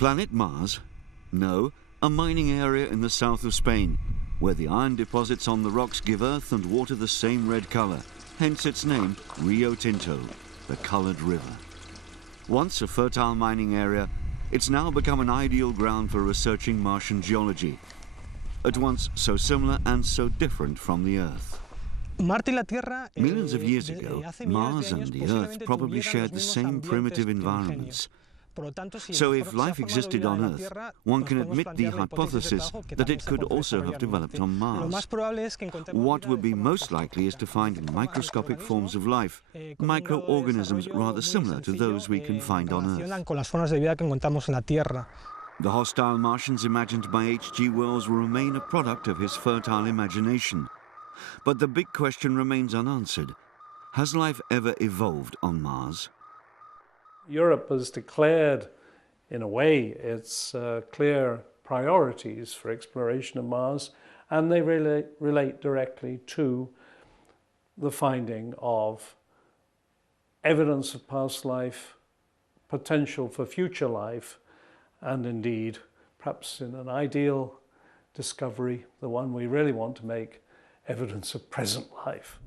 Planet Mars? No, a mining area in the south of Spain, where the iron deposits on the rocks give earth and water the same red color, hence its name, Rio Tinto, the colored river. Once a fertile mining area, it's now become an ideal ground for researching Martian geology, at once so similar and so different from the Earth. Millions of years ago, Mars and the Earth probably shared the same primitive environments. So if life existed on Earth, one can admit the hypothesis that it could also have developed on Mars. What would be most likely is to find microscopic forms of life, microorganisms rather similar to those we can find on Earth. The hostile Martians imagined by H.G. Wells will remain a product of his fertile imagination. But the big question remains unanswered. Has life ever evolved on Mars? Europe has declared, in a way, its clear priorities for exploration of Mars, and they relate directly to the finding of evidence of past life, potential for future life, and indeed, perhaps in an ideal discovery, the one we really want to make, evidence of present life.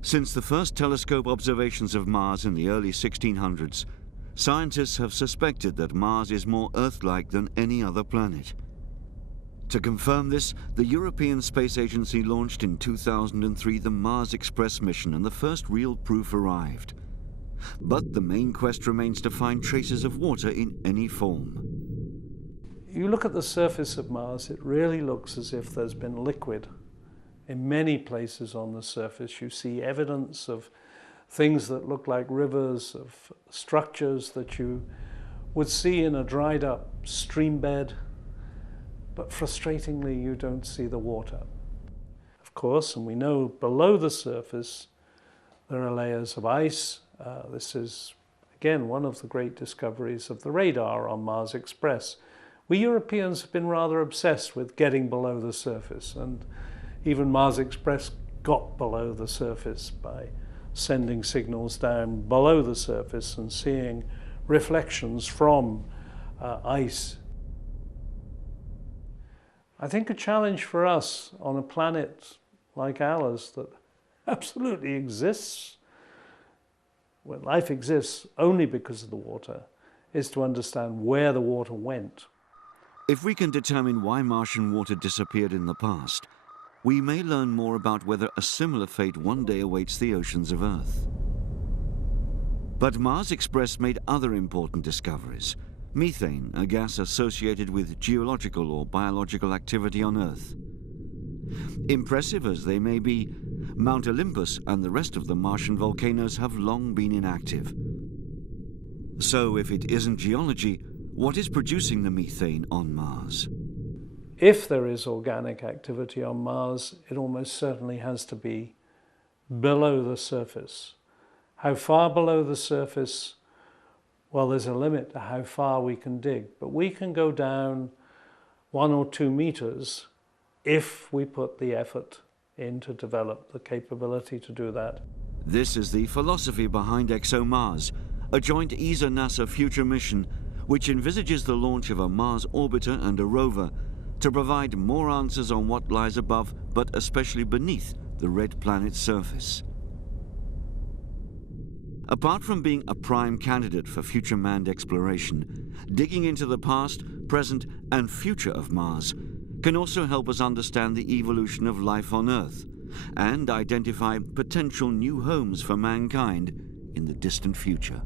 Since the first telescope observations of Mars in the early 1600s, scientists have suspected that Mars is more Earth-like than any other planet. To confirm this, the European Space Agency launched in 2003 the Mars Express mission, and the first real proof arrived. But the main quest remains to find traces of water in any form. You look at the surface of Mars, it really looks as if there's been liquid. In many places on the surface, you see evidence of things that look like rivers, of structures that you would see in a dried up stream bed, but frustratingly, you don't see the water. Of course, and we know below the surface, there are layers of ice. This is, again, one of the great discoveries of the radar on Mars Express. We Europeans have been rather obsessed with getting below the surface, and even Mars Express got below the surface by sending signals down below the surface and seeing reflections from ice. I think a challenge for us on a planet like ours that absolutely exists, where life exists only because of the water, is to understand where the water went. If we can determine why Martian water disappeared in the past, we may learn more about whether a similar fate one day awaits the oceans of Earth. But Mars Express made other important discoveries. Methane, a gas associated with geological or biological activity on Earth. Impressive as they may be, Mount Olympus and the rest of the Martian volcanoes have long been inactive. So if it isn't geology, what is producing the methane on Mars? If there is organic activity on Mars, it almost certainly has to be below the surface. How far below the surface? Well, there's a limit to how far we can dig, but we can go down 1 or 2 meters if we put the effort in to develop the capability to do that. This is the philosophy behind ExoMars, a joint ESA-NASA future mission which envisages the launch of a Mars orbiter and a rover to provide more answers on what lies above, but especially beneath, the red planet's surface. Apart from being a prime candidate for future manned exploration, digging into the past, present, and future of Mars can also help us understand the evolution of life on Earth and identify potential new homes for mankind in the distant future.